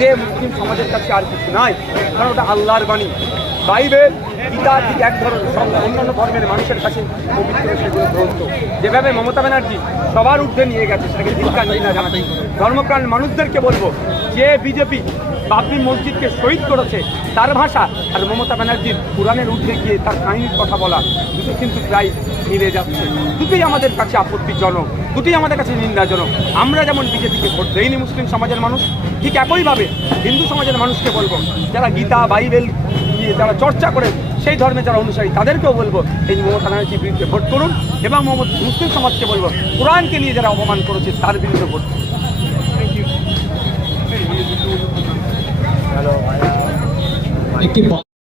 যে মুসলিম সমাজের কাছে আর কিছু নাই, কারণ ওটা আল্লাহর বাণী। বাইবেল গীতা ঠিক এক ধরনের সব অন্যান্য ধর্মের মানুষের কাছে পবিত্র সেগুলো গ্রন্থ। যেভাবে মমতা ব্যানার্জি সবার ঊর্ধ্বে নিয়ে গেছে, সেটাকে ধিক্কার জানি না জানাই ধর্মপ্রাণ মানুষদেরকে বলব, যে বিজেপি বাবরি মসজিদকে শহীদ করেছে, তার ভাষা আর মমতা ব্যানার্জির কোরআনের ঊর্ধ্বে গিয়ে তার কাহিনীর কথা বলা, দুটো কিন্তু প্রায় মিলে যাচ্ছে। দুটোই আমাদের কাছে আপত্তিজনক। দুটোই আমাদের কাছে নিন্দাজনক আমরা যেমন বিজেপিকে ভোট দেইনি মুসলিম সমাজের মানুষ, ঠিক একইভাবে হিন্দু সমাজের মানুষকে বলব, যারা গীতা, বাইবেল যারা চর্চা করে, সেই ধর্মে যারা অনুসারী, তাদেরকেও বলব, এই মমতা ব্যানার্জির বিরুদ্ধে ভোট করুন এবং মমতা মুসলিম সমাজকে বলব, কোরআনকে নিয়ে যারা অপমান করেছে, তার বিরুদ্ধে ভোট করুন। একটি